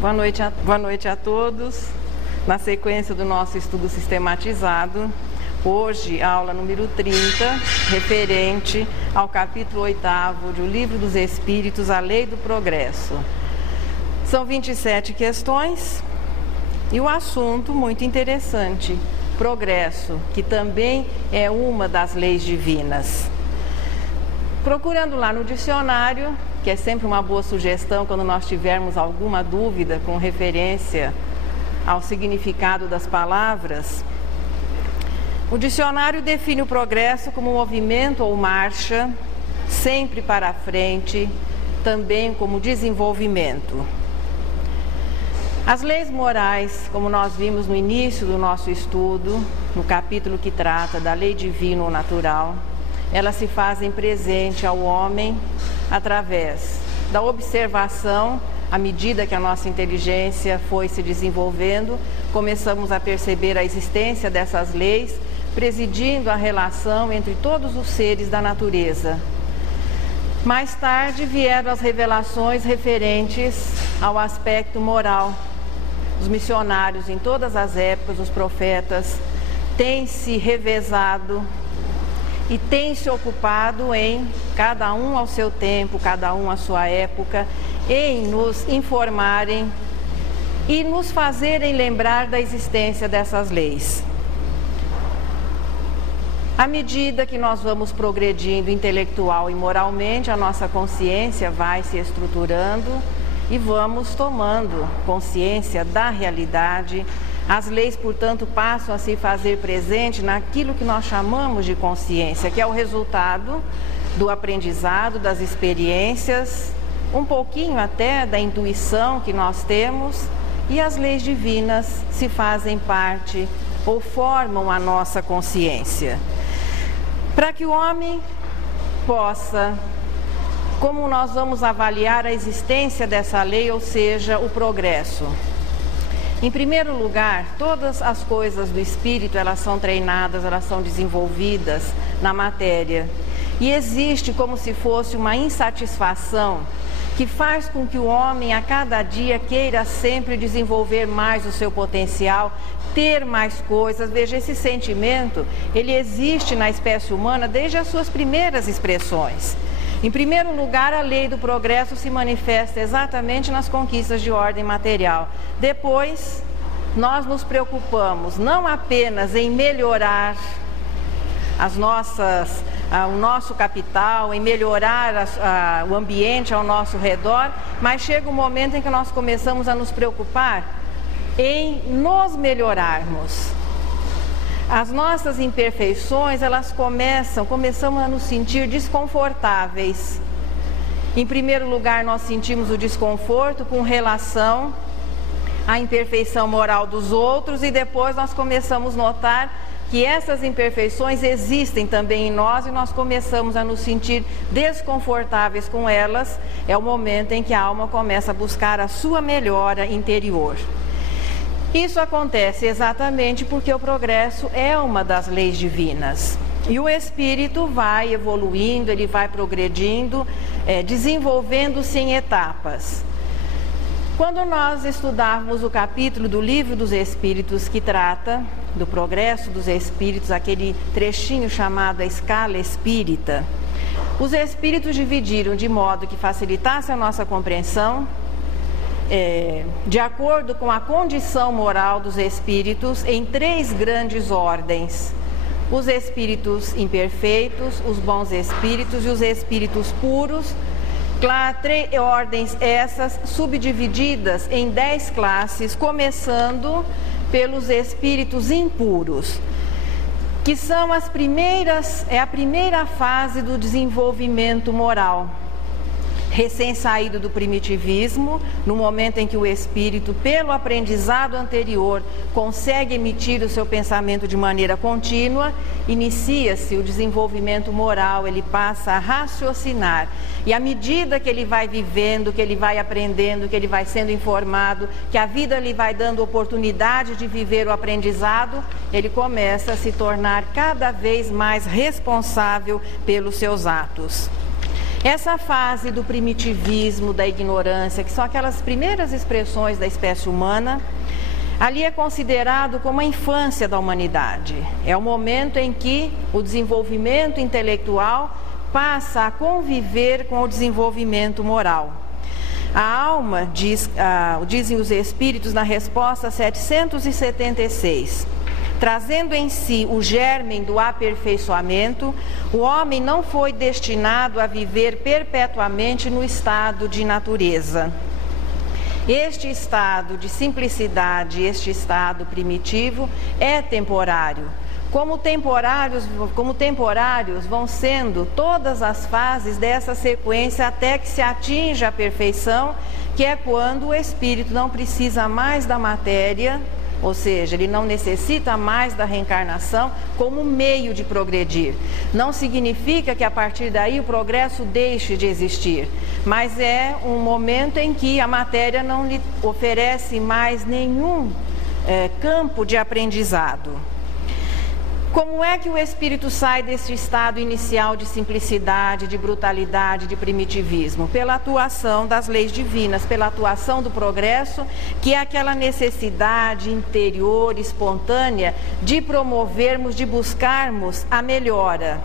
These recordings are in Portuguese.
Boa noite a todos. Na sequência do nosso estudo sistematizado, hoje, aula número 30, referente ao capítulo 8º do Livro dos Espíritos, a Lei do Progresso. São 27 questões e o assunto muito interessante, progresso, que também é uma das leis divinas. Procurando lá no dicionário, que é sempre uma boa sugestão quando nós tivermos alguma dúvida com referência ao significado das palavras, o dicionário define o progresso como movimento ou marcha, sempre para a frente, também como desenvolvimento. As leis morais, como nós vimos no início do nosso estudo, no capítulo que trata da lei divina ou natural, elas se fazem presente ao homem através da observação. À medida que a nossa inteligência foi se desenvolvendo, começamos a perceber a existência dessas leis, presidindo a relação entre todos os seres da natureza. Mais tarde vieram as revelações referentes ao aspecto moral. Os missionários em todas as épocas, os profetas, têm se revezado e têm se ocupado em, cada um ao seu tempo, cada um à sua época, em nos informarem e nos fazerem lembrar da existência dessas leis. À medida que nós vamos progredindo intelectual e moralmente, a nossa consciência vai se estruturando e vamos tomando consciência da realidade. As leis, portanto, passam a se fazer presente naquilo que nós chamamos de consciência, que é o resultado do aprendizado, das experiências, um pouquinho até da intuição que nós temos, e as leis divinas se fazem parte ou formam a nossa consciência. Para que o homem possa, como nós vamos avaliar a existência dessa lei, ou seja, o progresso? Em primeiro lugar, todas as coisas do espírito, elas são treinadas, elas são desenvolvidas na matéria. E existe como se fosse uma insatisfação que faz com que o homem a cada dia queira sempre desenvolver mais o seu potencial, ter mais coisas. Veja, esse sentimento, ele existe na espécie humana desde as suas primeiras expressões. Em primeiro lugar, a lei do progresso se manifesta exatamente nas conquistas de ordem material. Depois, nós nos preocupamos não apenas em melhorar o nosso capital, em melhorar o ambiente ao nosso redor, mas chega um momento em que nós começamos a nos preocupar em nos melhorarmos. As nossas imperfeições, elas começamos a nos sentir desconfortáveis. Em primeiro lugar, nós sentimos o desconforto com relação à imperfeição moral dos outros, e depois nós começamos a notar que essas imperfeições existem também em nós e nós começamos a nos sentir desconfortáveis com elas. É o momento em que a alma começa a buscar a sua melhora interior. Isso acontece exatamente porque o progresso é uma das leis divinas. E o espírito vai evoluindo, ele vai progredindo, desenvolvendo-se em etapas. Quando nós estudarmos o capítulo do Livro dos Espíritos que trata do progresso dos espíritos, aquele trechinho chamado a escala espírita, os espíritos dividiram de modo que facilitasse a nossa compreensão, de acordo com a condição moral dos espíritos, em 3 grandes ordens: os espíritos imperfeitos, os bons espíritos e os espíritos puros. Ordens essas subdivididas em 10 classes, começando pelos espíritos impuros, que são a primeira fase do desenvolvimento moral. Recém-saído do primitivismo, no momento em que o espírito, pelo aprendizado anterior, consegue emitir o seu pensamento de maneira contínua, inicia-se o desenvolvimento moral, ele passa a raciocinar. E à medida que ele vai vivendo, que ele vai aprendendo, que ele vai sendo informado, que a vida lhe vai dando oportunidade de viver o aprendizado, ele começa a se tornar cada vez mais responsável pelos seus atos. Essa fase do primitivismo, da ignorância, que são aquelas primeiras expressões da espécie humana, ali é considerado como a infância da humanidade. É o momento em que o desenvolvimento intelectual passa a conviver com o desenvolvimento moral. A alma, dizem os espíritos na resposta 776, trazendo em si o germe do aperfeiçoamento, o homem não foi destinado a viver perpetuamente no estado de natureza. Este estado de simplicidade, este estado primitivo, é temporário. Como temporários vão sendo todas as fases dessa sequência até que se atinja a perfeição, que é quando o espírito não precisa mais da matéria, ou seja, ele não necessita mais da reencarnação como meio de progredir. Não significa que a partir daí o progresso deixe de existir, mas é um momento em que a matéria não lhe oferece mais nenhum campo de aprendizado. Como é que o espírito sai desse estado inicial de simplicidade, de brutalidade, de primitivismo? Pela atuação das leis divinas, pela atuação do progresso, que é aquela necessidade interior, espontânea, de promovermos, de buscarmos a melhora.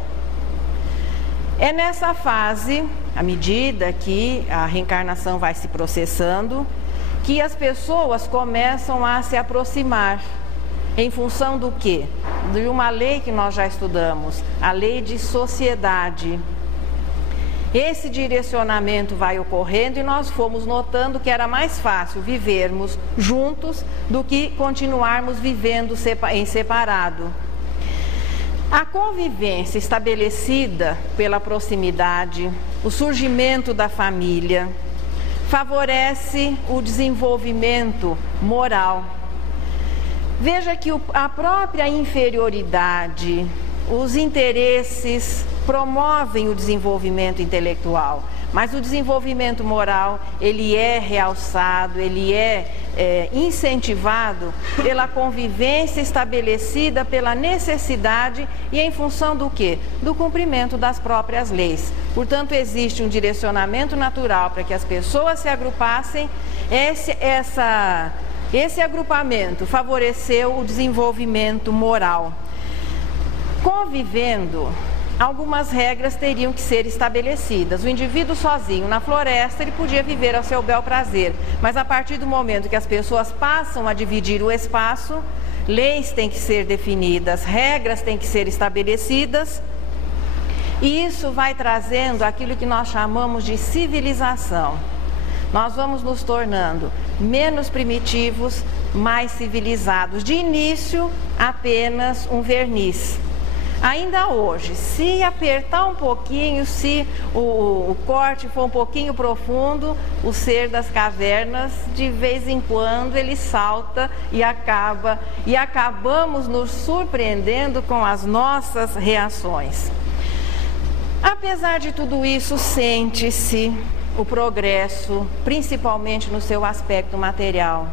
É nessa fase, à medida que a reencarnação vai se processando, que as pessoas começam a se aproximar. Em função do quê? De uma lei que nós já estudamos, a lei de sociedade. Esse direcionamento vai ocorrendo e nós fomos notando que era mais fácil vivermos juntos do que continuarmos vivendo em separado. A convivência estabelecida pela proximidade, o surgimento da família, favorece o desenvolvimento moral. Veja que a própria inferioridade, os interesses promovem o desenvolvimento intelectual, mas o desenvolvimento moral, ele é realçado, ele é incentivado pela convivência estabelecida, pela necessidade e em função do quê? Do cumprimento das próprias leis. Portanto, existe um direcionamento natural para que as pessoas se agrupassem. Esse agrupamento favoreceu o desenvolvimento moral. Convivendo, algumas regras teriam que ser estabelecidas. O indivíduo sozinho na floresta, ele podia viver ao seu bel prazer, mas a partir do momento que as pessoas passam a dividir o espaço, leis têm que ser definidas, regras têm que ser estabelecidas, e isso vai trazendo aquilo que nós chamamos de civilização. Nós vamos nos tornando menos primitivos, mais civilizados. De início, apenas um verniz. Ainda hoje, se apertar um pouquinho, se o corte for um pouquinho profundo, o ser das cavernas, de vez em quando, ele salta e acabamos nos surpreendendo com as nossas reações. Apesar de tudo isso, sente-se o progresso, principalmente no seu aspecto material.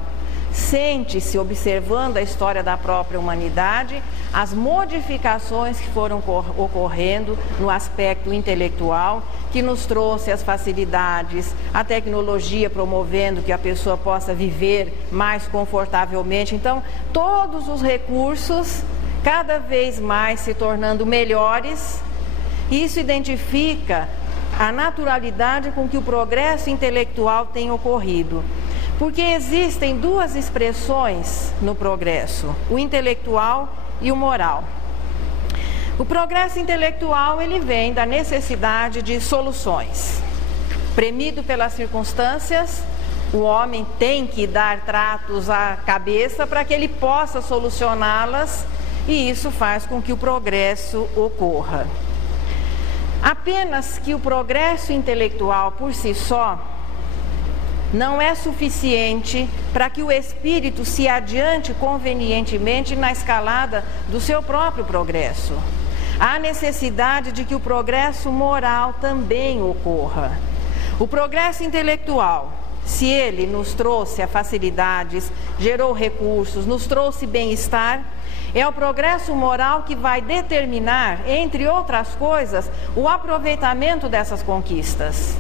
Sente-se, observando a história da própria humanidade, as modificações que foram ocorrendo no aspecto intelectual, que nos trouxe as facilidades, a tecnologia promovendo que a pessoa possa viver mais confortavelmente. Então, todos os recursos cada vez mais se tornando melhores. Isso identifica a naturalidade com que o progresso intelectual tem ocorrido. Porque existem duas expressões no progresso, o intelectual e o moral. O progresso intelectual, ele vem da necessidade de soluções. Premido pelas circunstâncias, o homem tem que dar tratos à cabeça para que ele possa solucioná-las, e isso faz com que o progresso ocorra. Apenas que o progresso intelectual por si só não é suficiente para que o espírito se adiante convenientemente na escalada do seu próprio progresso. Há necessidade de que o progresso moral também ocorra. O progresso intelectual, se ele nos trouxe facilidades, gerou recursos, nos trouxe bem-estar, é o progresso moral que vai determinar, entre outras coisas, o aproveitamento dessas conquistas.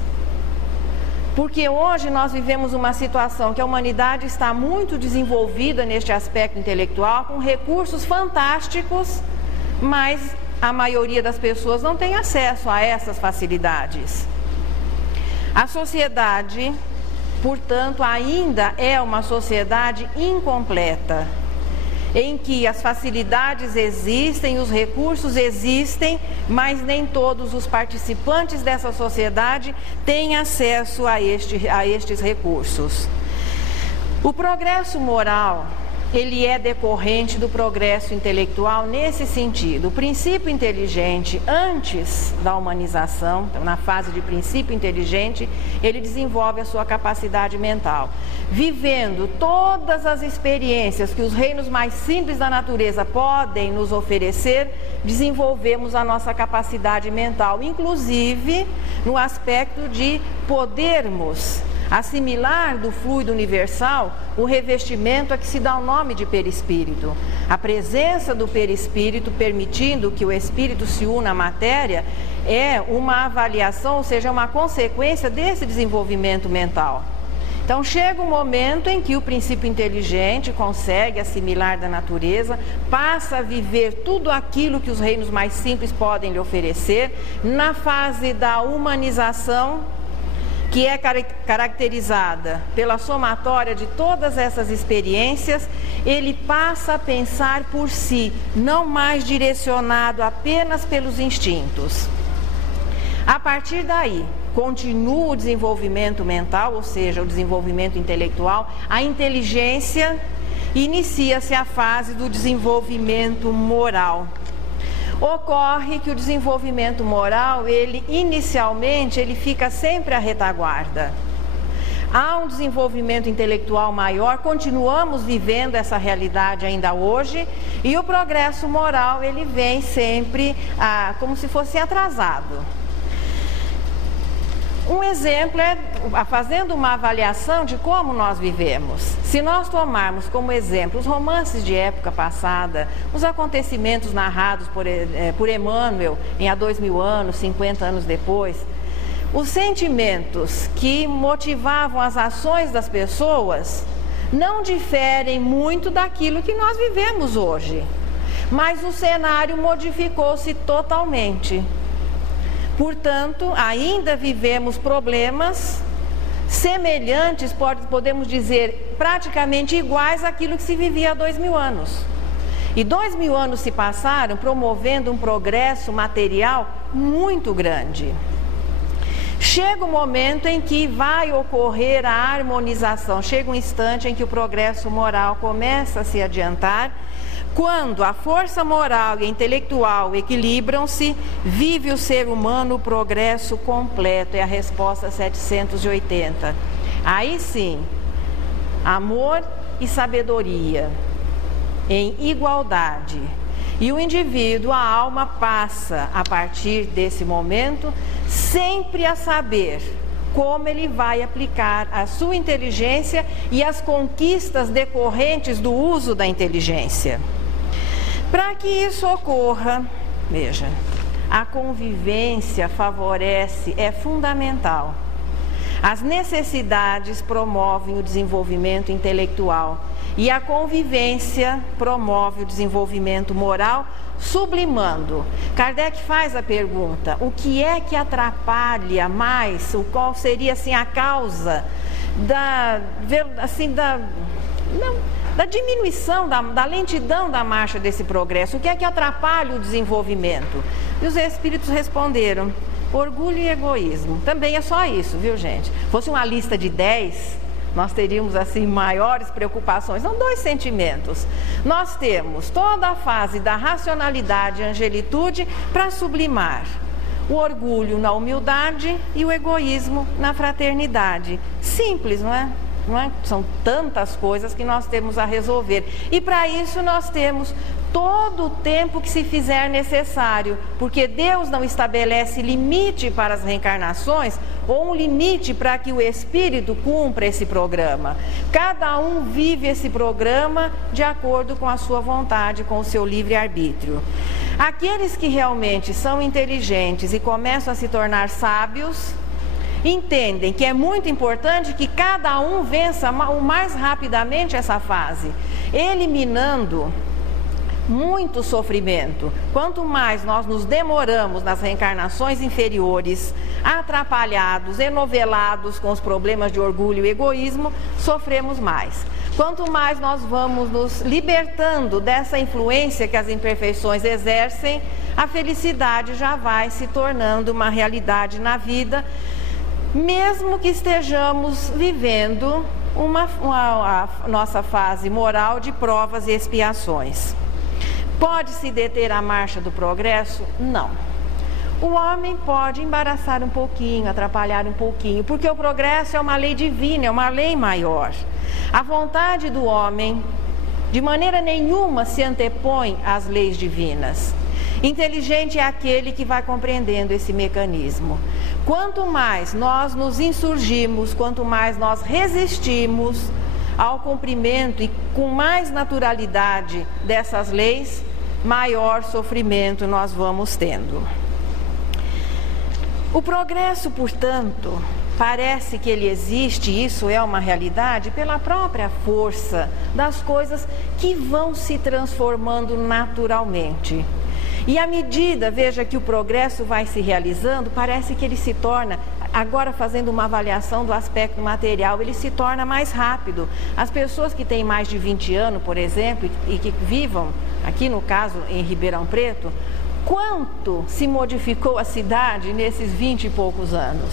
Porque hoje nós vivemos uma situação que a humanidade está muito desenvolvida neste aspecto intelectual, com recursos fantásticos, mas a maioria das pessoas não tem acesso a essas facilidades. A sociedade, portanto, ainda é uma sociedade incompleta, em que as facilidades existem, os recursos existem, mas nem todos os participantes dessa sociedade têm acesso a estes recursos. O progresso moral, ele é decorrente do progresso intelectual nesse sentido. O princípio inteligente, antes da humanização, na fase de princípio inteligente, ele desenvolve a sua capacidade mental. Vivendo todas as experiências que os reinos mais simples da natureza podem nos oferecer, desenvolvemos a nossa capacidade mental, inclusive no aspecto de podermos assimilar do fluido universal o revestimento a que se dá o nome de perispírito. A presença do perispírito permitindo que o espírito se una à matéria é uma avaliação, ou seja, uma consequência desse desenvolvimento mental. Então chega um momento em que o princípio inteligente consegue assimilar da natureza, passa a viver tudo aquilo que os reinos mais simples podem lhe oferecer. Na fase da humanização, que é caracterizada pela somatória de todas essas experiências, ele passa a pensar por si, não mais direcionado apenas pelos instintos. A partir daí, continua o desenvolvimento mental, ou seja, o desenvolvimento intelectual, a inteligência, inicia-se a fase do desenvolvimento moral. Ocorre que o desenvolvimento moral, inicialmente, ele fica sempre à retaguarda. Há um desenvolvimento intelectual maior, continuamos vivendo essa realidade ainda hoje, e o progresso moral, ele vem sempre como se fosse atrasado. Um exemplo é fazendo uma avaliação de como nós vivemos. Se nós tomarmos como exemplo os romances de época passada, os acontecimentos narrados por Emmanuel há 2000 anos, 50 anos depois, os sentimentos que motivavam as ações das pessoas não diferem muito daquilo que nós vivemos hoje, mas o cenário modificou-se totalmente. Portanto, ainda vivemos problemas semelhantes, podemos dizer, praticamente iguais àquilo que se vivia há 2000 anos. E 2000 anos se passaram promovendo um progresso material muito grande. Chega um momento em que vai ocorrer a harmonização, chega um instante em que o progresso moral começa a se adiantar. Quando a força moral e a intelectual equilibram-se, vive o ser humano o progresso completo. É a resposta 780. Aí sim, amor e sabedoria em igualdade. E o indivíduo, a alma, passa, a partir desse momento, sempre a saber como ele vai aplicar a sua inteligência e as conquistas decorrentes do uso da inteligência. Para que isso ocorra, veja, a convivência favorece, é fundamental. As necessidades promovem o desenvolvimento intelectual e a convivência promove o desenvolvimento moral, sublimando. Kardec faz a pergunta: o que é que atrapalha mais? Qual seria assim a causa da diminuição, da lentidão da marcha desse progresso? O que é que atrapalha o desenvolvimento? E os espíritos responderam: orgulho e egoísmo. Também é só isso, viu, gente? Fosse uma lista de 10, nós teríamos assim maiores preocupações. São 2 sentimentos. Nós temos toda a fase da racionalidade e angelitude para sublimar. O orgulho na humildade e o egoísmo na fraternidade. Simples, não é? Não é? São tantas coisas que nós temos a resolver. E para isso nós temos todo o tempo que se fizer necessário, porque Deus não estabelece limite para as reencarnações ou um limite para que o espírito cumpra esse programa. Cada um vive esse programa de acordo com a sua vontade, com o seu livre-arbítrio. Aqueles que realmente são inteligentes e começam a se tornar sábios, entendem que é muito importante que cada um vença o mais rapidamente essa fase, eliminando muito sofrimento. Quanto mais nós nos demoramos nas reencarnações inferiores, atrapalhados, enovelados com os problemas de orgulho e egoísmo, sofremos mais. Quanto mais nós vamos nos libertando dessa influência que as imperfeições exercem, a felicidade já vai se tornando uma realidade na vida, mesmo que estejamos vivendo a nossa fase moral de provas e expiações. Pode-se deter a marcha do progresso? Não. O homem pode embaraçar um pouquinho, atrapalhar um pouquinho, porque o progresso é uma lei divina, é uma lei maior. A vontade do homem, de maneira nenhuma, se antepõe às leis divinas. Inteligente é aquele que vai compreendendo esse mecanismo. Quanto mais nós nos insurgimos, quanto mais nós resistimos ao cumprimento e com mais naturalidade dessas leis, maior sofrimento nós vamos tendo. O progresso, portanto, parece que ele existe, e isso é uma realidade, pela própria força das coisas que vão se transformando naturalmente. E à medida, veja, que o progresso vai se realizando, parece que ele se torna, agora fazendo uma avaliação do aspecto material, ele se torna mais rápido. As pessoas que têm mais de 20 anos, por exemplo, e que vivam, aqui no caso em Ribeirão Preto, quanto se modificou a cidade nesses 20 e poucos anos?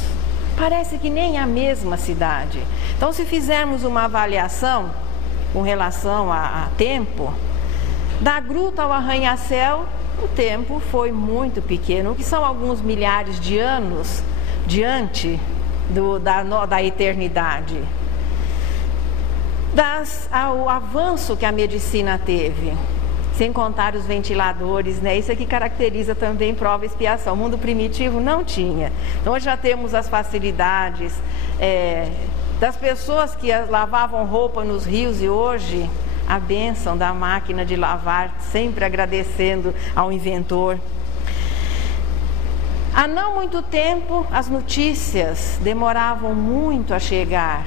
Parece que nem a mesma cidade. Então, se fizermos uma avaliação com relação a tempo, da gruta ao arranha-céu, o tempo foi muito pequeno, o que são alguns milhares de anos diante da eternidade. O avanço que a medicina teve, sem contar os ventiladores, né? Isso aqui caracteriza também prova e expiação. O mundo primitivo não tinha. Então, hoje já temos as facilidades das pessoas que lavavam roupa nos rios, e hoje a bênção da máquina de lavar, sempre agradecendo ao inventor. Há não muito tempo, as notícias demoravam muito a chegar.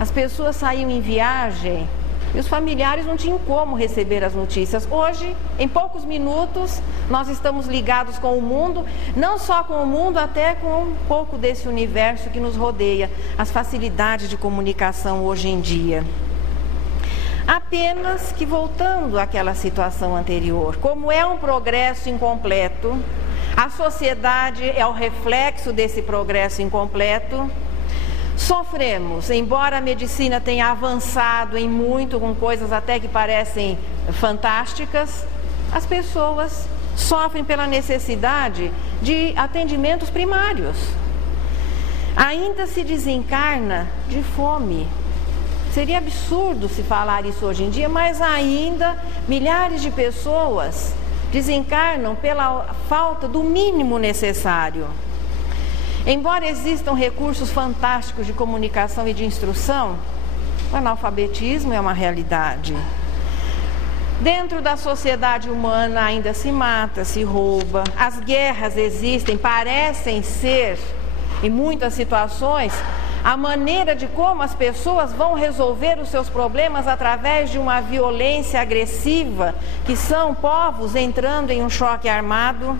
As pessoas saíam em viagem e os familiares não tinham como receber as notícias. Hoje, em poucos minutos, nós estamos ligados com o mundo, não só com o mundo, até com um pouco desse universo que nos rodeia, as facilidades de comunicação hoje em dia. Apenas que, voltando àquela situação anterior, como é um progresso incompleto, a sociedade é o reflexo desse progresso incompleto, sofremos, embora a medicina tenha avançado em muito, com coisas até que parecem fantásticas, as pessoas sofrem pela necessidade de atendimentos primários. Ainda se desencarna de fome. Seria absurdo se falar isso hoje em dia, mas ainda milhares de pessoas desencarnam pela falta do mínimo necessário. Embora existam recursos fantásticos de comunicação e de instrução, o analfabetismo é uma realidade. Dentro da sociedade humana ainda se mata, se rouba, as guerras existem, parecem ser, em muitas situações, a maneira de como as pessoas vão resolver os seus problemas através de uma violência agressiva, que são povos entrando em um choque armado.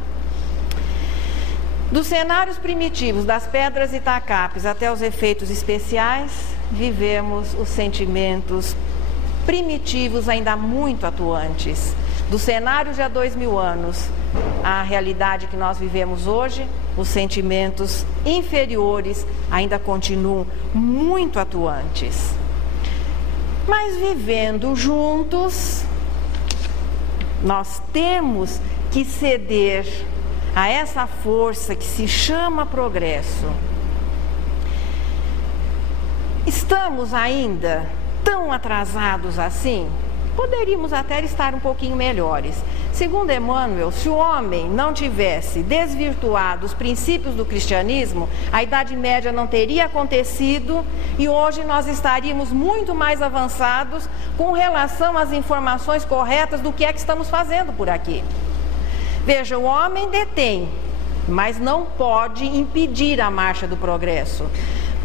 Dos cenários primitivos, das pedras e tacapes até os efeitos especiais, vivemos os sentimentos primitivos ainda muito atuantes. Do cenário de há 2000 anos à realidade que nós vivemos hoje, os sentimentos inferiores ainda continuam muito atuantes. Mas vivendo juntos, nós temos que ceder a essa força que se chama progresso. Estamos ainda tão atrasados assim? Poderíamos até estar um pouquinho melhores. Segundo Emmanuel, se o homem não tivesse desvirtuado os princípios do cristianismo, a Idade Média não teria acontecido e hoje nós estaríamos muito mais avançados com relação às informações corretas do que é que estamos fazendo por aqui. Veja, o homem detém, mas não pode impedir a marcha do progresso.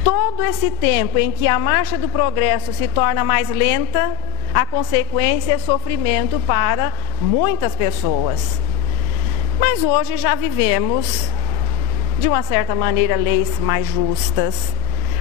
Todo esse tempo em que a marcha do progresso se torna mais lenta, a consequência é sofrimento para muitas pessoas. Mas hoje já vivemos, de uma certa maneira, leis mais justas.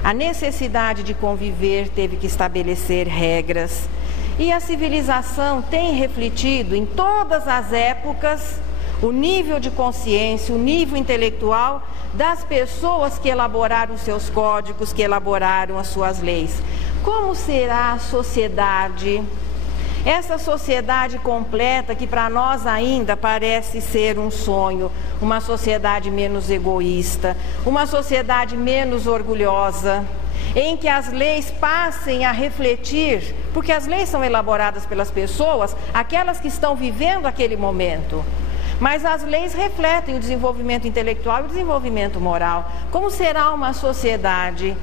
A necessidade de conviver teve que estabelecer regras. E a civilização tem refletido em todas as épocas o nível de consciência, o nível intelectual das pessoas que elaboraram os seus códigos, que elaboraram as suas leis. Como será a sociedade? Essa sociedade completa que para nós ainda parece ser um sonho, uma sociedade menos egoísta, uma sociedade menos orgulhosa, em que as leis passem a refletir, porque as leis são elaboradas pelas pessoas, aquelas que estão vivendo aquele momento. Mas as leis refletem o desenvolvimento intelectual e o desenvolvimento moral. Como será uma sociedade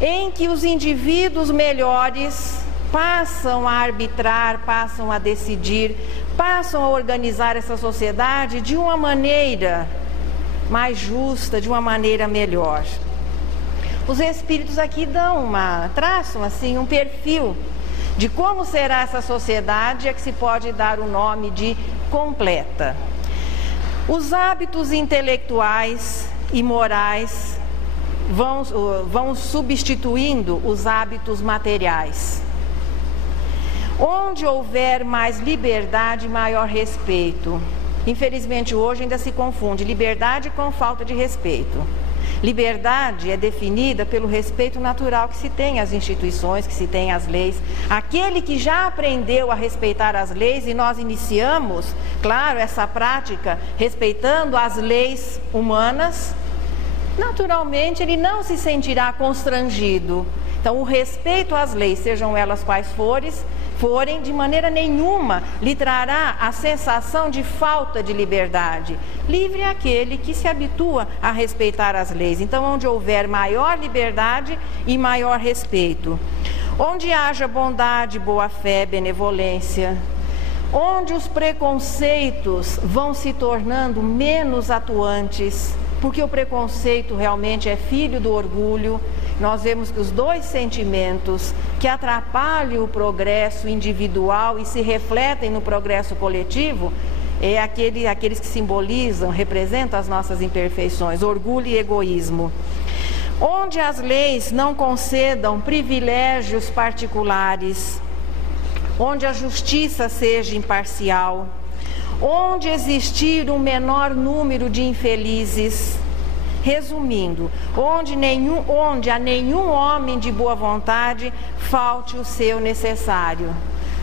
em que os indivíduos melhores passam a arbitrar, passam a decidir, passam a organizar essa sociedade de uma maneira mais justa, de uma maneira melhor? Os espíritos aqui traçam assim um perfil de como será essa sociedade, a que se pode dar o nome de completa. Os hábitos intelectuais e morais vão substituindo os hábitos materiais. Onde houver mais liberdade, maior respeito. Infelizmente hoje ainda se confunde liberdade com falta de respeito. Liberdade é definida pelo respeito natural que se tem às instituições, que se tem às leis. Aquele que já aprendeu a respeitar as leis, e nós iniciamos, claro, essa prática respeitando as leis humanas, naturalmente ele não se sentirá constrangido. Então o respeito às leis, sejam elas quais forem, de maneira nenhuma lhe trará a sensação de falta de liberdade. Livre é aquele que se habitua a respeitar as leis. Então, onde houver maior liberdade e maior respeito, onde haja bondade, boa-fé, benevolência, onde os preconceitos vão se tornando menos atuantes, porque o preconceito realmente é filho do orgulho. Nós vemos que os dois sentimentos que atrapalham o progresso individual e se refletem no progresso coletivo é aqueles que simbolizam, representam as nossas imperfeições, orgulho e egoísmo. Onde as leis não concedam privilégios particulares, onde a justiça seja imparcial, onde existir um menor número de infelizes. Resumindo, onde a nenhum homem de boa vontade falte o seu necessário.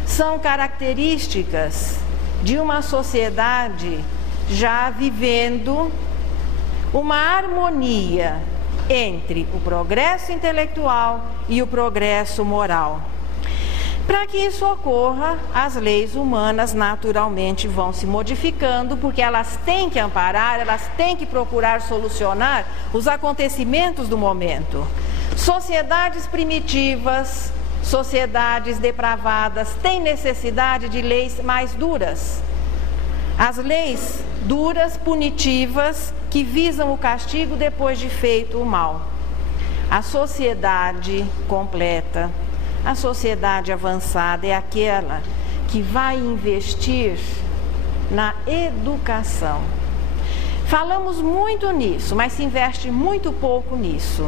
São características de uma sociedade já vivendo uma harmonia entre o progresso intelectual e o progresso moral. Para que isso ocorra, as leis humanas naturalmente vão se modificando, porque elas têm que amparar, elas têm que procurar solucionar os acontecimentos do momento. Sociedades primitivas, sociedades depravadas, têm necessidade de leis mais duras. As leis duras, punitivas, que visam o castigo depois de feito o mal. A sociedade completa, a sociedade avançada é aquela que vai investir na educação. Falamos muito nisso, mas se investe muito pouco nisso.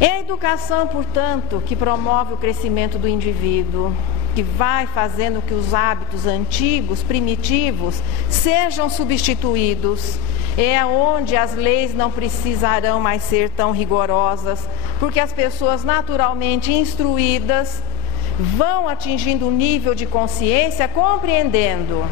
É a educação, portanto, que promove o crescimento do indivíduo, que vai fazendo que os hábitos antigos, primitivos, sejam substituídos. É onde as leis não precisarão mais ser tão rigorosas, porque as pessoas naturalmente instruídas vão atingindo um nível de consciência, compreendendo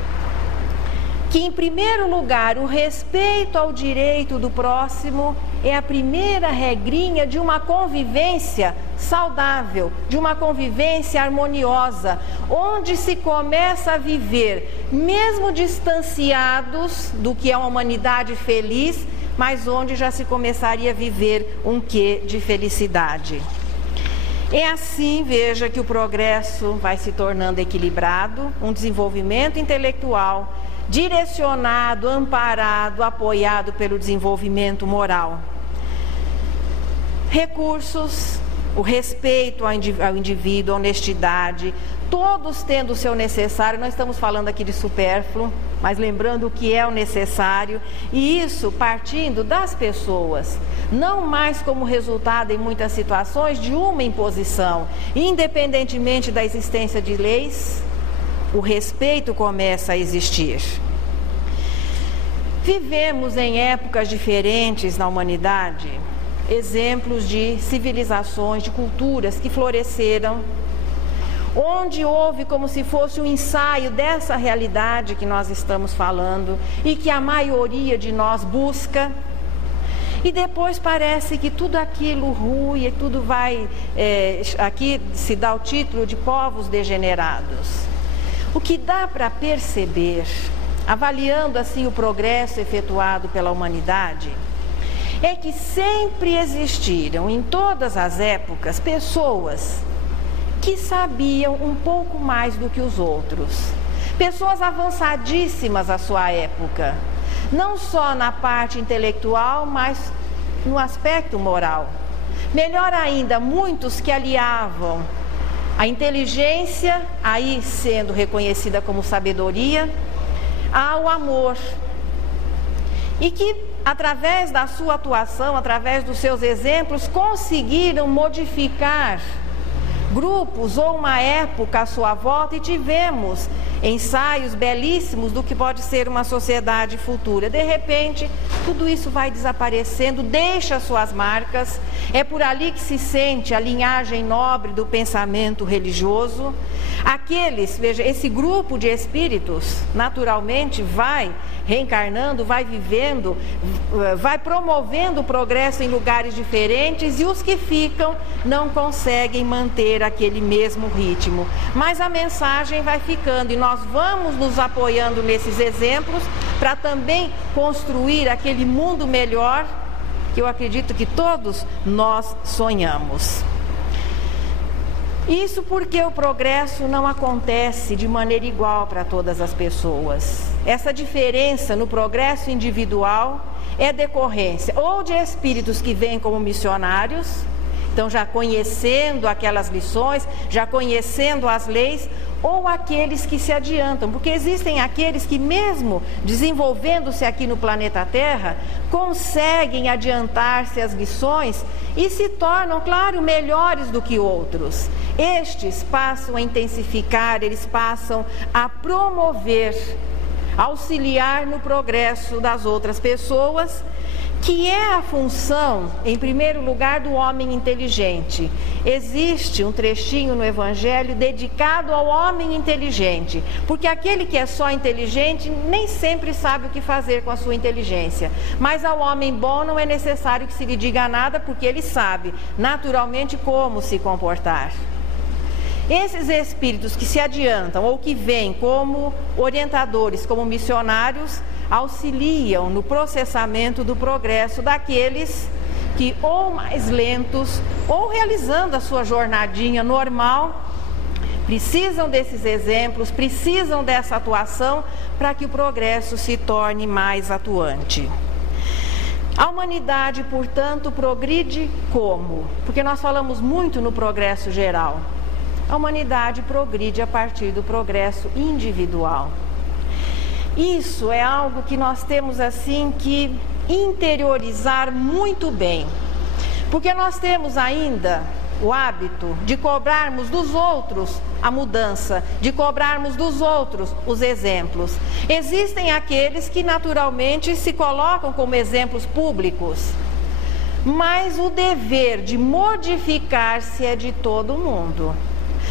que, em primeiro lugar, o respeito ao direito do próximo é a primeira regrinha de uma convivência saudável, de uma convivência harmoniosa, onde se começa a viver, mesmo distanciados do que é uma humanidade feliz, mas onde já se começaria a viver um quê de felicidade. É assim, veja, que o progresso vai se tornando equilibrado, um desenvolvimento intelectual direcionado, amparado, apoiado pelo desenvolvimento moral. Recursos, o respeito ao indivíduo, a honestidade, todos tendo o seu necessário. Não estamos falando aqui de supérfluo, mas lembrando o que é o necessário, e isso partindo das pessoas, não mais como resultado em muitas situações de uma imposição. Independentemente da existência de leis, o respeito começa a existir. Vivemos em épocas diferentes na humanidade, exemplos de civilizações, de culturas que floresceram, onde houve como se fosse um ensaio dessa realidade que nós estamos falando e que a maioria de nós busca, e depois parece que tudo aquilo rui, tudo vai, aqui se dá o título de povos degenerados. O que dá para perceber, avaliando assim o progresso efetuado pela humanidade, é que sempre existiram em todas as épocas pessoas que sabiam um pouco mais do que os outros, pessoas avançadíssimas à sua época, não só na parte intelectual, mas no aspecto moral. Melhor ainda, muitos que aliavam a inteligência, aí sendo reconhecida como sabedoria, ao amor, e que através da sua atuação, através dos seus exemplos, conseguiram modificar grupos ou uma época à sua volta, e tivemos ensaios belíssimos do que pode ser uma sociedade futura. De repente, tudo isso vai desaparecendo, deixa suas marcas. É por ali que se sente a linhagem nobre do pensamento religioso. Aqueles, veja, esse grupo de espíritos naturalmente vai reencarnando, vai vivendo, vai promovendo o progresso em lugares diferentes, e os que ficam não conseguem manter aquele mesmo ritmo. Mas a mensagem vai ficando, e nós vamos nos apoiando nesses exemplos para também construir aquele mundo melhor que eu acredito que todos nós sonhamos. Isso porque o progresso não acontece de maneira igual para todas as pessoas. Essa diferença no progresso individual é decorrência ou de espíritos que vêm como missionários, então já conhecendo aquelas lições, já conhecendo as leis, ou aqueles que se adiantam, porque existem aqueles que, mesmo desenvolvendo-se aqui no planeta Terra, conseguem adiantar-se às lições e se tornam, claro, melhores do que outros. Estes passam a intensificar, eles passam a promover, auxiliar no progresso das outras pessoas, que é a função, em primeiro lugar, do homem inteligente. Existe um trechinho no Evangelho dedicado ao homem inteligente, porque aquele que é só inteligente nem sempre sabe o que fazer com a sua inteligência. Mas ao homem bom não é necessário que se lhe diga nada, porque ele sabe naturalmente como se comportar. Esses espíritos que se adiantam ou que vêm como orientadores, como missionários, auxiliam no processamento do progresso daqueles que, ou mais lentos, ou realizando a sua jornadinha normal, precisam desses exemplos, precisam dessa atuação para que o progresso se torne mais atuante. A humanidade, portanto, progride como? Porque nós falamos muito no progresso geral. A humanidade progride a partir do progresso individual. Isso é algo que nós temos assim que interiorizar muito bem, porque nós temos ainda o hábito de cobrarmos dos outros a mudança, de cobrarmos dos outros os exemplos. Existem aqueles que naturalmente se colocam como exemplos públicos, mas o dever de modificar-se é de todo mundo.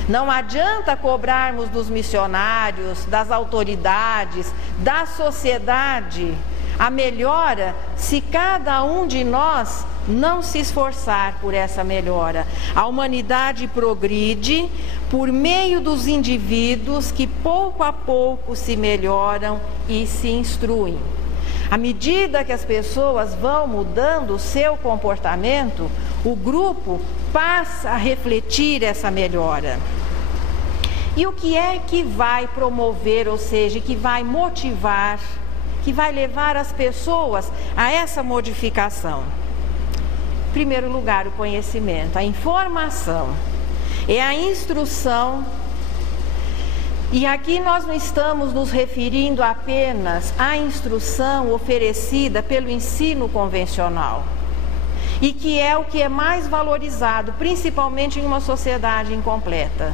Não adianta cobrarmos dos missionários, das autoridades, da sociedade, a melhora se cada um de nós não se esforçar por essa melhora. A humanidade progride por meio dos indivíduos que pouco a pouco se melhoram e se instruem. À medida que as pessoas vão mudando o seu comportamento, o grupo passa a refletir essa melhora. E o que é que vai promover, ou seja, que vai motivar, que vai levar as pessoas a essa modificação? Em primeiro lugar, o conhecimento, a informação, é a instrução. E aqui nós não estamos nos referindo apenas à instrução oferecida pelo ensino convencional, e que é o que é mais valorizado, principalmente em uma sociedade incompleta.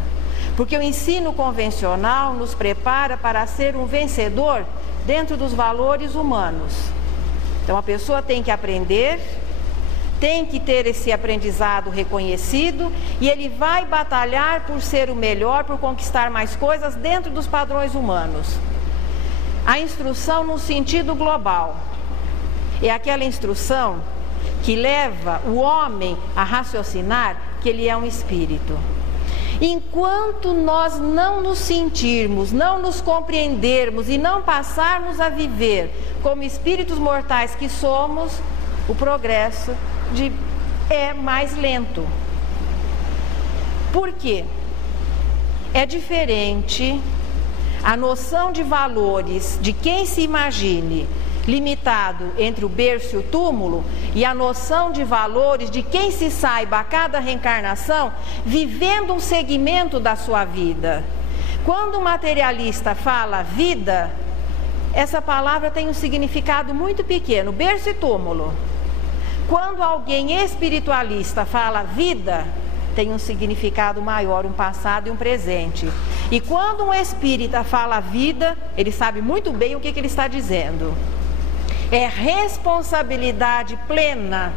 Porque o ensino convencional nos prepara para ser um vencedor dentro dos valores humanos. Então a pessoa tem que aprender, tem que ter esse aprendizado reconhecido, e ele vai batalhar por ser o melhor, por conquistar mais coisas dentro dos padrões humanos. A instrução no sentido global é aquela instrução que leva o homem a raciocinar que ele é um espírito. Enquanto nós não nos sentirmos, não nos compreendermos e não passarmos a viver como espíritos mortais que somos, o progresso é mais lento. Por quê? É diferente a noção de valores de quem se imagine limitado entre o berço e o túmulo, e a noção de valores de quem se saiba a cada reencarnação vivendo um segmento da sua vida. Quando o materialista fala vida, essa palavra tem um significado muito pequeno, berço e túmulo. Quando alguém espiritualista fala vida, tem um significado maior, um passado e um presente. E quando um espírita fala vida, ele sabe muito bem o que ele está dizendo. É responsabilidade plena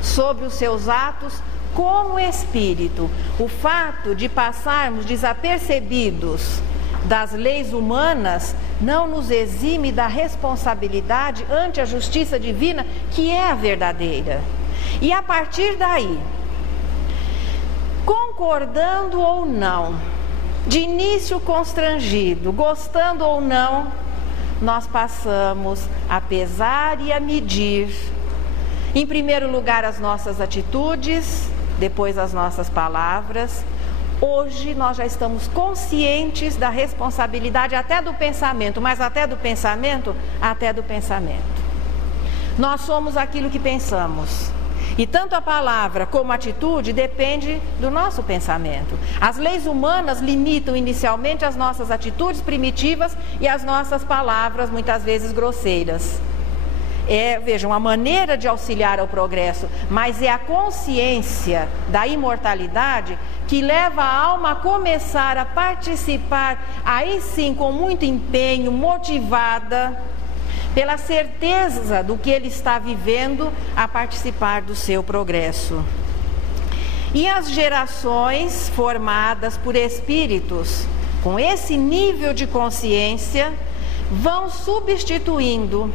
sobre os seus atos como espírito. O fato de passarmos desapercebidos das leis humanas não nos exime da responsabilidade ante a justiça divina, que é a verdadeira. E a partir daí, concordando ou não, de início constrangido, gostando ou não, nós passamos a pesar e a medir, em primeiro lugar, as nossas atitudes, depois as nossas palavras. Hoje nós já estamos conscientes da responsabilidade até do pensamento, mas até do pensamento. Nós somos aquilo que pensamos. E tanto a palavra como a atitude depende do nosso pensamento. As leis humanas limitam inicialmente as nossas atitudes primitivas e as nossas palavras, muitas vezes grosseiras. Vejam, uma maneira de auxiliar ao progresso, mas é a consciência da imortalidade que leva a alma a começar a participar, aí sim com muito empenho, motivada pela certeza do que ele está vivendo, a participar do seu progresso. E as gerações formadas por espíritos com esse nível de consciência vão substituindo.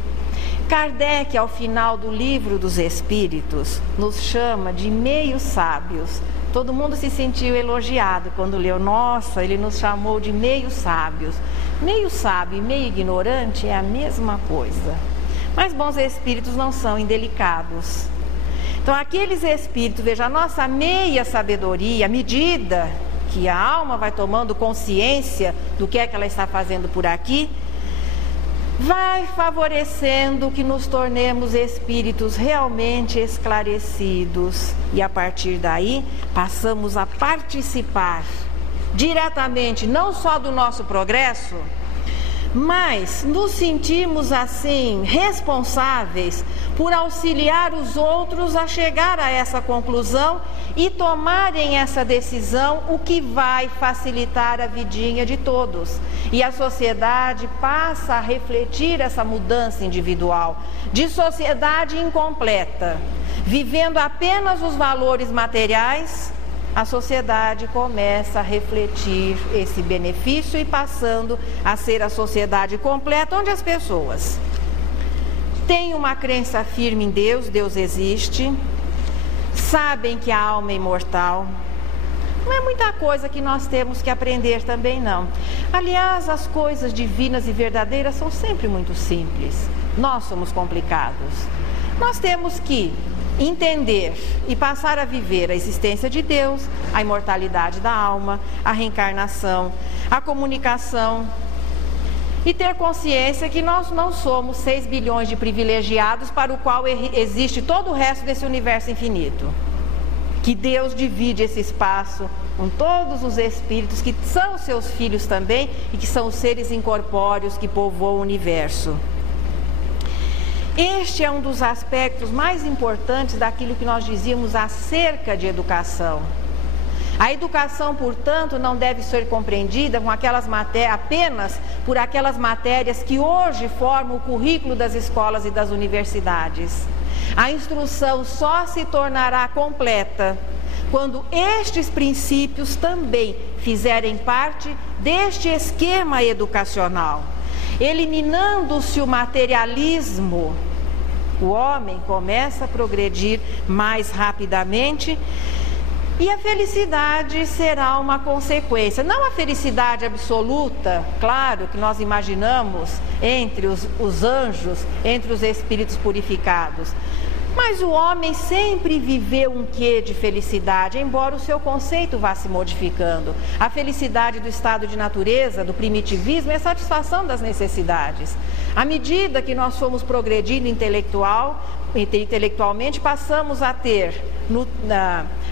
Kardec, ao final do Livro dos Espíritos, nos chama de meios sábios. Todo mundo se sentiu elogiado quando leu. Nossa, ele nos chamou de meios sábios. Meio sábio e meio ignorante é a mesma coisa. Mas bons espíritos não são indelicados. Então aqueles espíritos, veja, a nossa meia sabedoria, à medida que a alma vai tomando consciência do que é que ela está fazendo por aqui, vai favorecendo que nos tornemos espíritos realmente esclarecidos. E a partir daí passamos a participar diretamente, não só do nosso progresso, mas nos sentimos assim responsáveis por auxiliar os outros a chegar a essa conclusão e tomarem essa decisão, o que vai facilitar a vidinha de todos. E a sociedade passa a refletir essa mudança individual de sociedade incompleta, vivendo apenas os valores materiais. A sociedade começa a refletir esse benefício e passando a ser a sociedade completa, onde as pessoas têm uma crença firme em Deus, Deus existe, sabem que a alma é imortal. Não é muita coisa que nós temos que aprender também, não. Aliás, as coisas divinas e verdadeiras são sempre muito simples. Nós somos complicados. Nós temos que entender e passar a viver a existência de Deus, a imortalidade da alma, a reencarnação, a comunicação e ter consciência que nós não somos 6 bilhões de privilegiados para o qual existe todo o resto desse universo infinito. Que Deus divide esse espaço com todos os espíritos que são seus filhos também e que são os seres incorpóreos que povoam o universo. Este é um dos aspectos mais importantes daquilo que nós dizíamos acerca de educação. A educação, portanto, não deve ser compreendida com apenas por aquelas matérias que hoje formam o currículo das escolas e das universidades. A instrução só se tornará completa quando estes princípios também fizerem parte deste esquema educacional. Eliminando-se o materialismo, o homem começa a progredir mais rapidamente e a felicidade será uma consequência. Não a felicidade absoluta, claro, que nós imaginamos entre os anjos, entre os espíritos purificados. Mas o homem sempre viveu um quê de felicidade, embora o seu conceito vá se modificando. A felicidade do estado de natureza, do primitivismo, é a satisfação das necessidades. À medida que nós fomos progredindo intelectualmente, passamos a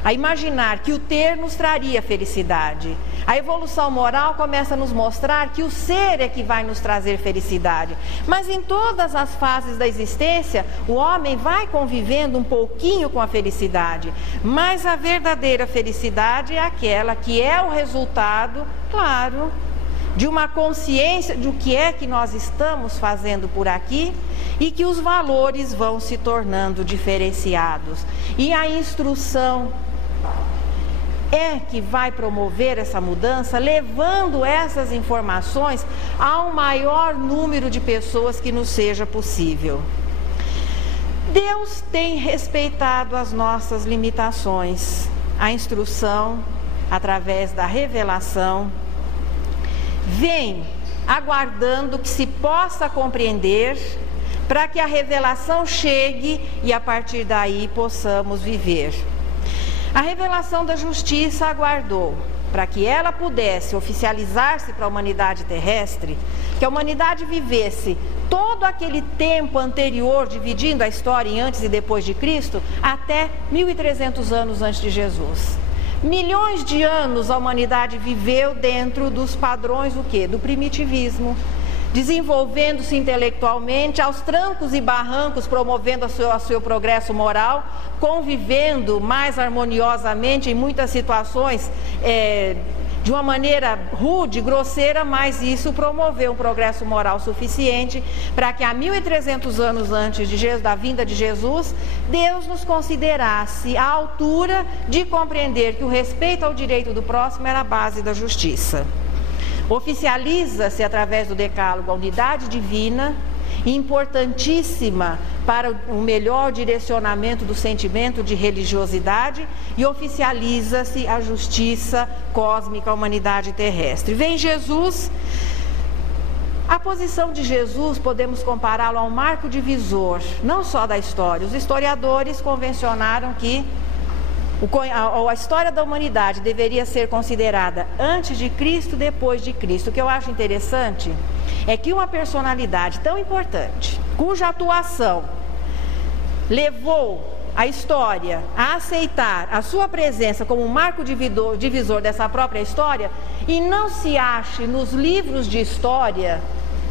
a imaginar que o ter nos traria felicidade. A evolução moral começa a nos mostrar que o ser é que vai nos trazer felicidade. Mas em todas as fases da existência, o homem vai convivendo um pouquinho com a felicidade. Mas a verdadeira felicidade é aquela que é o resultado, claro, de uma consciência de o que é que nós estamos fazendo por aqui e que os valores vão se tornando diferenciados. E a instrução é que vai promover essa mudança, levando essas informações ao maior número de pessoas que nos seja possível. Deus tem respeitado as nossas limitações. A instrução, através da revelação, vem aguardando que se possa compreender, para que a revelação chegue e a partir daí possamos viver. A revelação da justiça aguardou para que ela pudesse oficializar-se para a humanidade terrestre, que a humanidade vivesse todo aquele tempo anterior, dividindo a história em antes e depois de Cristo, até 1300 anos antes de Jesus. Milhões de anos a humanidade viveu dentro dos padrões do primitivismo, desenvolvendo-se intelectualmente aos trancos e barrancos, promovendo o seu progresso moral, convivendo mais harmoniosamente em muitas situações de uma maneira rude, grosseira, mas isso promoveu um progresso moral suficiente para que há 1300 anos antes da vinda de Jesus, Deus nos considerasse à altura de compreender que o respeito ao direito do próximo era a base da justiça. Oficializa-se através do decálogo a unidade divina, importantíssima para o melhor direcionamento do sentimento de religiosidade, e oficializa-se a justiça cósmica à humanidade terrestre. Vem Jesus. A posição de Jesus podemos compará-lo a um marco divisor, não só da história. Os historiadores convencionaram que a história da humanidade deveria ser considerada antes de Cristo, depois de Cristo. O que eu acho interessante é que uma personalidade tão importante, cuja atuação levou a história a aceitar a sua presença como um marco divisor dessa própria história, e não se ache nos livros de história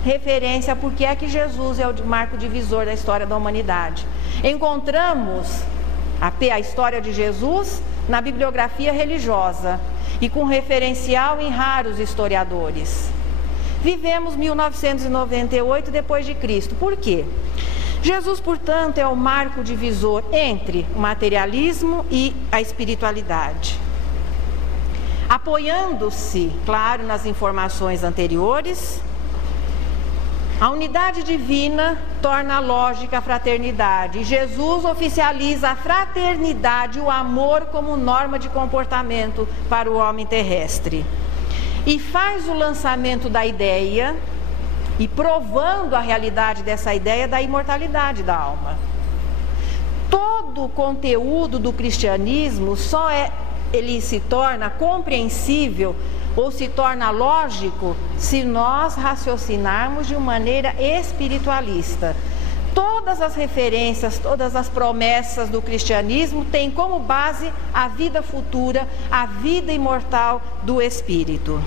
referência a por que é que Jesus é o marco divisor da história da humanidade. Encontramos a história de Jesus na bibliografia religiosa e com referencial em raros historiadores. Vivemos 1998 depois de Cristo. Por quê? Jesus, portanto, é o marco divisor entre o materialismo e a espiritualidade. Apoiando-se, claro, nas informações anteriores, A unidade divina torna lógica a fraternidade. E Jesus oficializa a fraternidade, o amor como norma de comportamento para o homem terrestre. E faz o lançamento da ideia, e provando a realidade dessa ideia da imortalidade da alma. Todo o conteúdo do cristianismo ele se torna compreensível ou se torna lógico se nós raciocinarmos de uma maneira espiritualista. Todas as referências, todas as promessas do cristianismo têm como base a vida futura, a vida imortal do Espírito.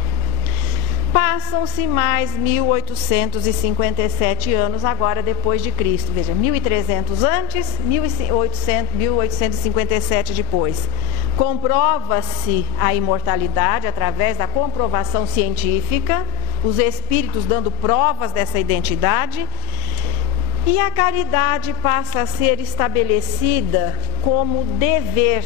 Passam-se mais 1857 anos agora depois de Cristo. Veja, 1300 antes, 1857 depois. Comprova-se a imortalidade através da comprovação científica, os espíritos dando provas dessa identidade, e a caridade passa a ser estabelecida como dever,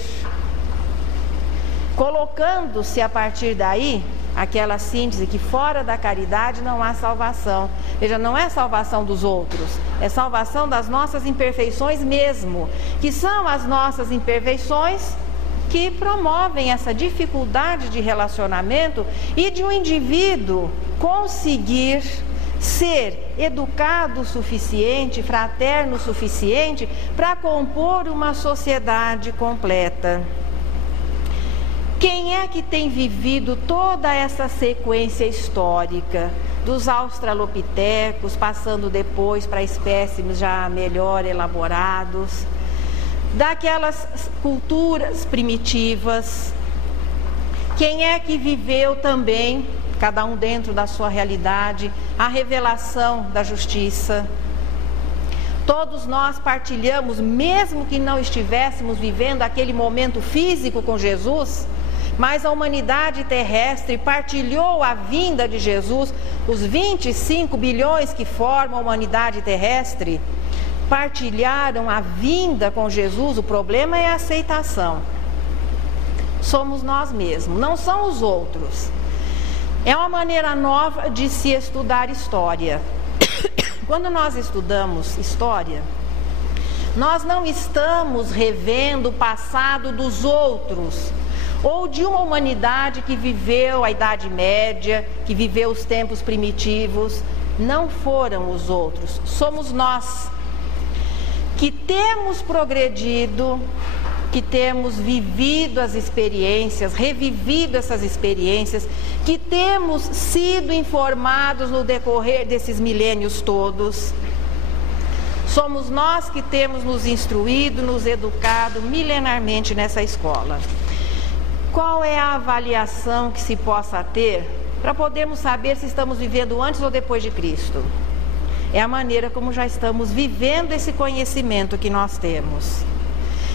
colocando-se a partir daí aquela síntese que fora da caridade não há salvação. Veja, não é salvação dos outros, é salvação das nossas imperfeições mesmo, que são as nossas imperfeições que promovem essa dificuldade de relacionamento e de um indivíduo conseguir ser educado o suficiente, fraterno o suficiente para compor uma sociedade completa. Quem é que tem vivido toda essa sequência histórica dos australopitecos, passando depois para espécimes já melhor elaborados, daquelas culturas primitivas? Quem é que viveu também, cada um dentro da sua realidade, a revelação da justiça? Todos nós partilhamos, mesmo que não estivéssemos vivendo aquele momento físico com Jesus, mas a humanidade terrestre partilhou a vinda de Jesus. Os 25 bilhões que formam a humanidade terrestre partilharam a vinda com Jesus. O problema é a aceitação. Somos nós mesmos, não são os outros. É uma maneira nova de se estudar história. Quando nós estudamos história, nós não estamos revendo o passado dos outros, ou de uma humanidade que viveu a Idade Média, que viveu os tempos primitivos. Não foram os outros, somos nós, que temos progredido, que temos vivido as experiências, revivido essas experiências, que temos sido informados no decorrer desses milênios todos. Somos nós que temos nos instruído, nos educado milenarmente nessa escola. Qual é a avaliação que se possa ter para podermos saber se estamos vivendo antes ou depois de Cristo? É a maneira como já estamos vivendo esse conhecimento que nós temos.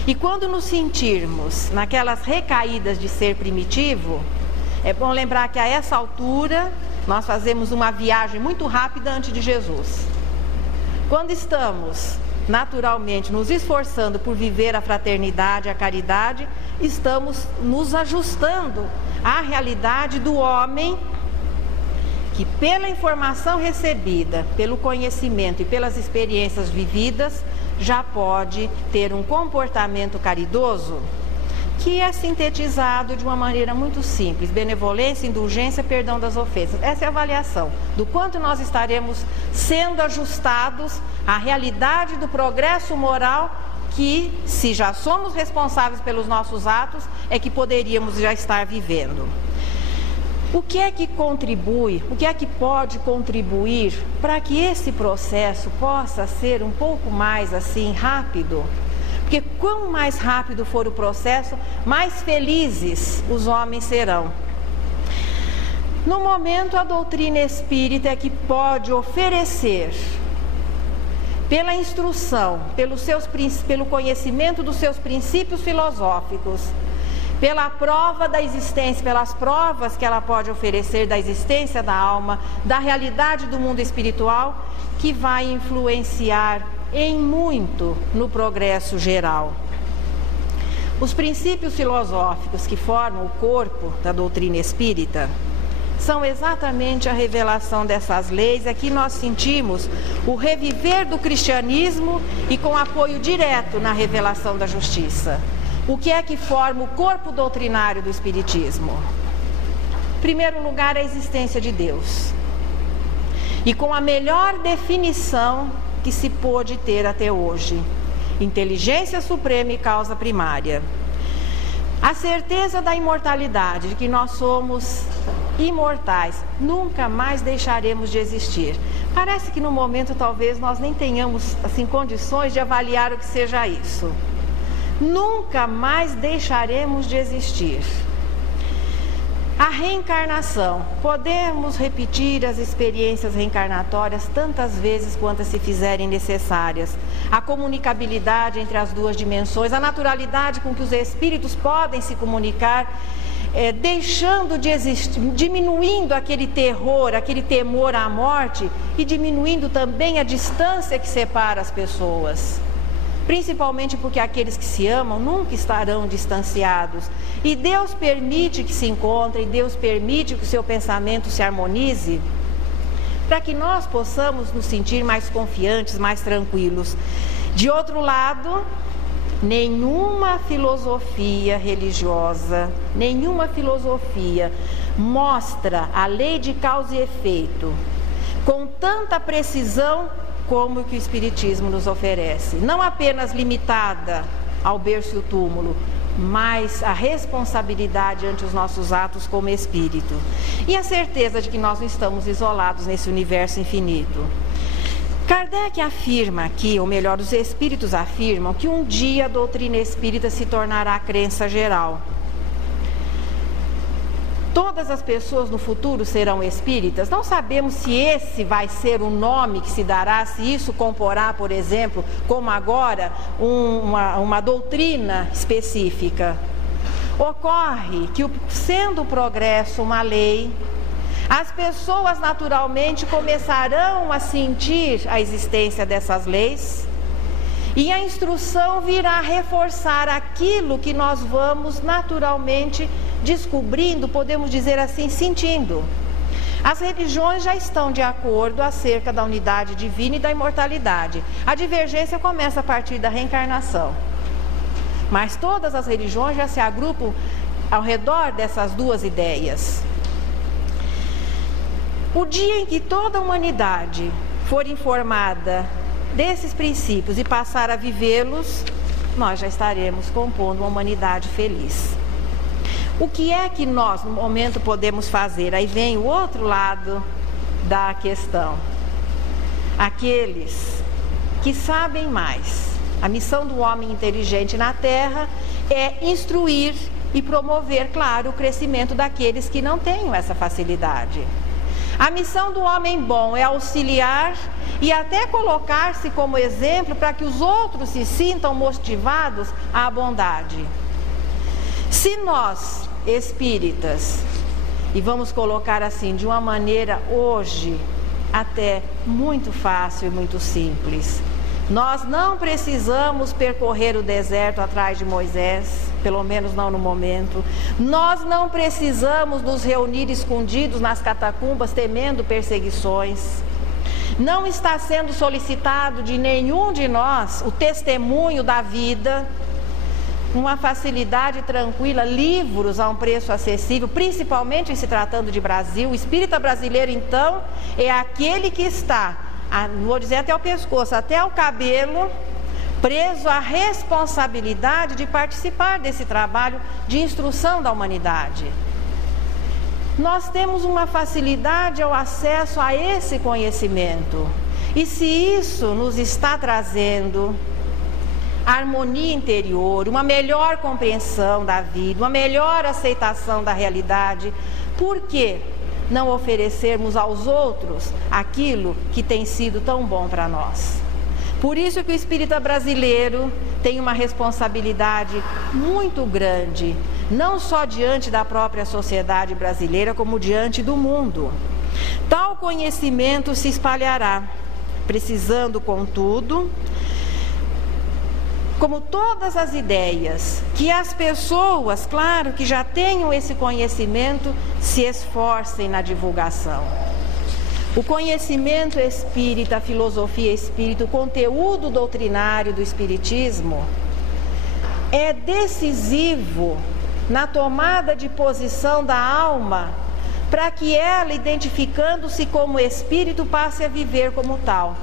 E quando nos sentirmos naquelas recaídas de ser primitivo, é bom lembrar que a essa altura nós fazemos uma viagem muito rápida antes de Jesus. Quando estamos naturalmente nos esforçando por viver a fraternidade, a caridade, estamos nos ajustando à realidade do homem que, pela informação recebida, pelo conhecimento e pelas experiências vividas, já pode ter um comportamento caridoso que é sintetizado de uma maneira muito simples: benevolência, indulgência, perdão das ofensas. Essa é a avaliação do quanto nós estaremos sendo ajustados à realidade do progresso moral que, se já somos responsáveis pelos nossos atos, é que poderíamos já estar vivendo. O que é que contribui, o que é que pode contribuir para que esse processo possa ser um pouco mais assim rápido? Porque quanto mais rápido for o processo, mais felizes os homens serão. No momento, a doutrina espírita é que pode oferecer, pela instrução, pelo conhecimento dos seus princípios filosóficos, pela prova da existência, pelas provas que ela pode oferecer da existência da alma, da realidade do mundo espiritual, que vai influenciar em muito no progresso geral. Os princípios filosóficos que formam o corpo da doutrina espírita são exatamente a revelação dessas leis. Aqui nós sentimos o reviver do cristianismo e com apoio direto na revelação da justiça. O que é que forma o corpo doutrinário do Espiritismo? Em primeiro lugar, a existência de Deus. E com a melhor definição que se pôde ter até hoje: inteligência suprema e causa primária. A certeza da imortalidade, de que nós somos imortais, nunca mais deixaremos de existir. Parece que no momento talvez nós nem tenhamos assim condições de avaliar o que seja isso. Nunca mais deixaremos de existir. A reencarnação. Podemos repetir as experiências reencarnatórias tantas vezes quantas se fizerem necessárias. A comunicabilidade entre as duas dimensões, a naturalidade com que os espíritos podem se comunicar, deixando de existir, diminuindo aquele terror, aquele temor à morte e diminuindo também a distância que separa as pessoas. Principalmente porque aqueles que se amam nunca estarão distanciados. E Deus permite que se encontrem, Deus permite que o seu pensamento se harmonize, para que nós possamos nos sentir mais confiantes, mais tranquilos. De outro lado, nenhuma filosofia religiosa, nenhuma filosofia mostra a lei de causa e efeito com tanta precisão como que o Espiritismo nos oferece. Não apenas limitada ao berço e o túmulo, mas a responsabilidade ante os nossos atos como espírito. E a certeza de que nós não estamos isolados nesse universo infinito. Kardec afirma aqui, ou melhor, os espíritos afirmam que um dia a doutrina espírita se tornará crença geral. Todas as pessoas no futuro serão espíritas? Não sabemos se esse vai ser o nome que se dará, se isso comporá, por exemplo, como agora, uma doutrina específica. Ocorre que, sendo o progresso uma lei, as pessoas naturalmente começarão a sentir a existência dessas leis, e a instrução virá reforçar aquilo que nós vamos naturalmente descobrindo, podemos dizer assim, sentindo. As religiões já estão de acordo acerca da unidade divina e da imortalidade. A divergência começa a partir da reencarnação. Mas todas as religiões já se agrupam ao redor dessas duas ideias. O dia em que toda a humanidade for informada desses princípios e passar a vivê-los, nós já estaremos compondo uma humanidade feliz. O que é que nós, no momento, podemos fazer? Aí vem o outro lado da questão. Aqueles que sabem mais. A missão do homem inteligente na Terra é instruir e promover, claro, o crescimento daqueles que não tenham essa facilidade. A missão do homem bom é auxiliar e até colocar-se como exemplo para que os outros se sintam motivados à bondade. Se nós, espíritas, e vamos colocar assim, de uma maneira hoje até muito fácil e muito simples, nós não precisamos percorrer o deserto atrás de Moisés, pelo menos não no momento. Nós não precisamos nos reunir escondidos nas catacumbas temendo perseguições. Não está sendo solicitado de nenhum de nós o testemunho da vida, uma facilidade tranquila, livros a um preço acessível, principalmente em se tratando de Brasil. O espírita brasileiro, então, é aquele que está, não vou dizer até o pescoço, até o cabelo, preso à responsabilidade de participar desse trabalho de instrução da humanidade. Nós temos uma facilidade ao acesso a esse conhecimento. E se isso nos está trazendo harmonia interior, uma melhor compreensão da vida, uma melhor aceitação da realidade, por que não oferecermos aos outros aquilo que tem sido tão bom para nós? Por isso que o espírita brasileiro tem uma responsabilidade muito grande, não só diante da própria sociedade brasileira, como diante do mundo. Tal conhecimento se espalhará, precisando, contudo, como todas as ideias, que as pessoas, claro, que já tenham esse conhecimento, se esforcem na divulgação. O conhecimento espírita, a filosofia espírita, o conteúdo doutrinário do espiritismo é decisivo na tomada de posição da alma, para que ela, identificando-se como espírito, passe a viver como tal.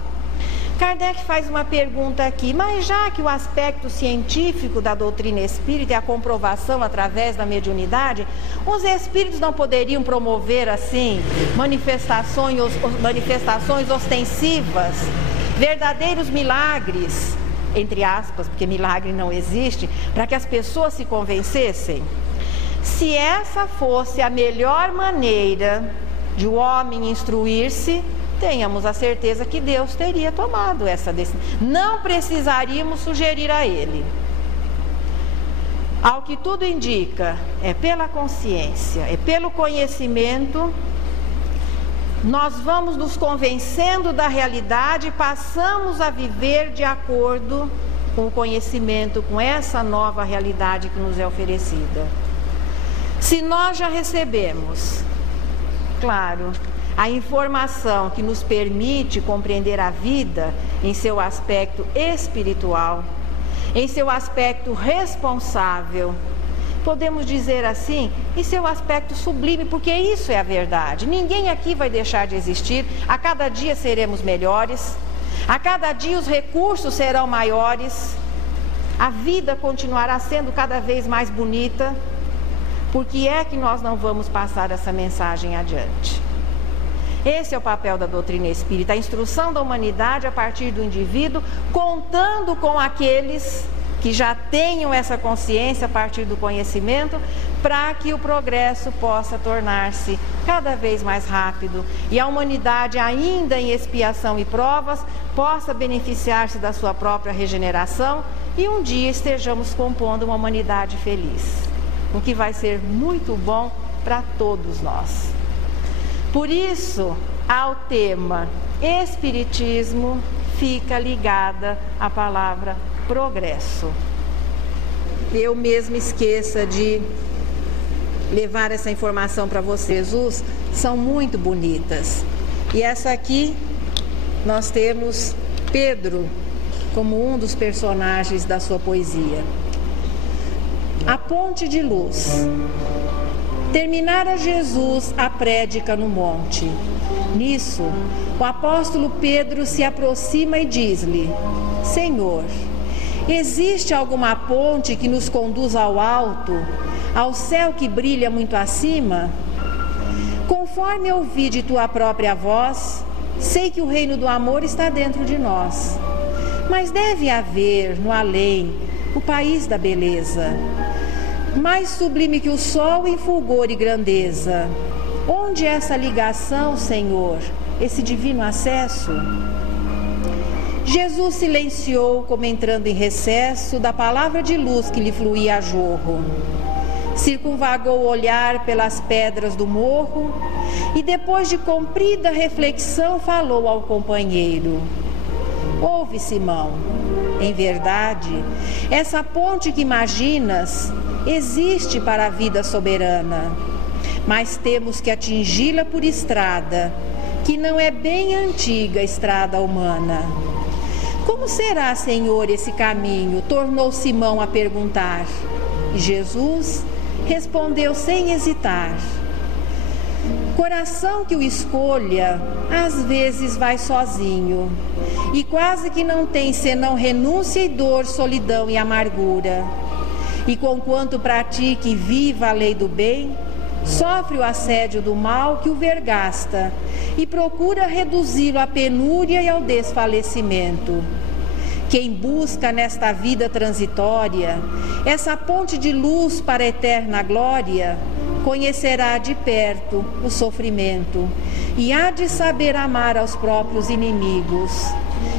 Kardec faz uma pergunta aqui, mas já que o aspecto científico da doutrina espírita é a comprovação através da mediunidade, os espíritos não poderiam promover assim manifestações ostensivas, verdadeiros milagres, entre aspas, porque milagre não existe, para que as pessoas se convencessem? Se essa fosse a melhor maneira de o homem instruir-se, tenhamos a certeza que Deus teria tomado essa decisão. Não precisaríamos sugerir a Ele. Ao que tudo indica, é pela consciência, é pelo conhecimento, nós vamos nos convencendo da realidade e passamos a viver de acordo com o conhecimento, com essa nova realidade que nos é oferecida. Se nós já recebemos, claro, a informação que nos permite compreender a vida em seu aspecto espiritual, em seu aspecto responsável, podemos dizer assim, em seu aspecto sublime, porque isso é a verdade. Ninguém aqui vai deixar de existir, a cada dia seremos melhores, a cada dia os recursos serão maiores, a vida continuará sendo cada vez mais bonita. Por que é que nós não vamos passar essa mensagem adiante? Esse é o papel da doutrina espírita, a instrução da humanidade a partir do indivíduo, contando com aqueles que já tenham essa consciência a partir do conhecimento, para que o progresso possa tornar-se cada vez mais rápido e a humanidade, ainda em expiação e provas, possa beneficiar-se da sua própria regeneração e um dia estejamos compondo uma humanidade feliz, o que vai ser muito bom para todos nós. Por isso, ao tema Espiritismo, fica ligada a palavra progresso. Eu mesma esqueça de levar essa informação para vocês. Jesus, são muito bonitas. E essa aqui, nós temos Pedro como um dos personagens da sua poesia. A ponte de luz. Terminara Jesus a prédica no monte. Nisso, o apóstolo Pedro se aproxima e diz-lhe: Senhor, existe alguma ponte que nos conduz ao alto, ao céu que brilha muito acima? Conforme ouvi de tua própria voz, sei que o reino do amor está dentro de nós. Mas deve haver, no além, o país da beleza, mais sublime que o sol em fulgor e grandeza. Onde é essa ligação, Senhor, esse divino acesso? Jesus silenciou, como entrando em recesso da palavra de luz que lhe fluía a jorro. Circunvagou o olhar pelas pedras do morro e, depois de comprida reflexão, falou ao companheiro: Ouve, Simão, em verdade, essa ponte que imaginas existe para a vida soberana, mas temos que atingi-la por estrada, que não é bem antiga estrada humana. Como será, Senhor, esse caminho? Tornou Simão a perguntar. E Jesus respondeu sem hesitar: Coração que o escolha, às vezes vai sozinho, e quase que não tem senão renúncia e dor, solidão e amargura. E conquanto pratique e viva a lei do bem, sofre o assédio do mal que o vergasta e procura reduzi-lo à penúria e ao desfalecimento. Quem busca nesta vida transitória essa ponte de luz para a eterna glória, conhecerá de perto o sofrimento e há de saber amar aos próprios inimigos.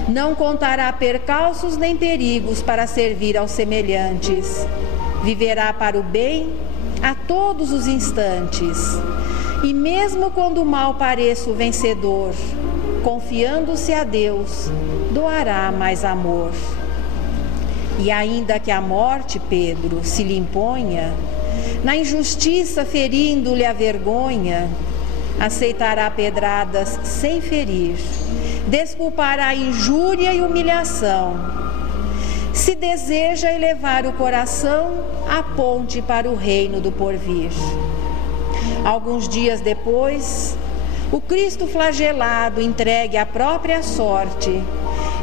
Não contará percalços nem perigos para servir aos semelhantes. Viverá para o bem a todos os instantes. E mesmo quando o mal pareça o vencedor, confiando-se a Deus, doará mais amor. E ainda que a morte, Pedro, se lhe imponha, na injustiça ferindo-lhe a vergonha, aceitará pedradas sem ferir, desculpará a injúria e humilhação. Se deseja elevar o coração, aponte para o reino do porvir. Alguns dias depois, o Cristo flagelado, entregue à própria sorte,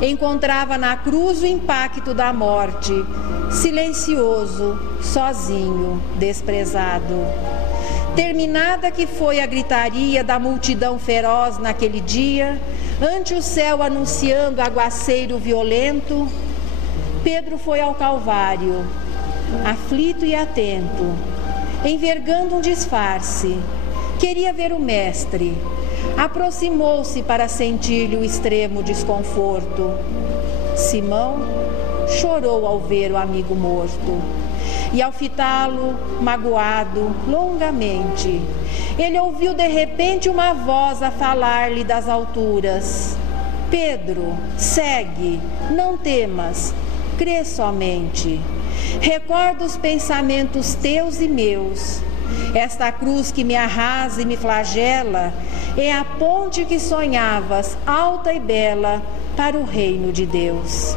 encontrava na cruz o impacto da morte, silencioso, sozinho, desprezado. Terminada que foi a gritaria da multidão feroz naquele dia, ante o céu anunciando aguaceiro violento, Pedro foi ao Calvário, aflito e atento, envergando um disfarce. Queria ver o Mestre. Aproximou-se para sentir-lhe o extremo desconforto. Simão chorou ao ver o amigo morto. E ao fitá-lo, magoado, longamente, ele ouviu de repente uma voz a falar-lhe das alturas: Pedro, segue, não temas, crê somente. Recorda os pensamentos teus e meus. Esta cruz que me arrasa e me flagela é a ponte que sonhavas, alta e bela, para o reino de Deus.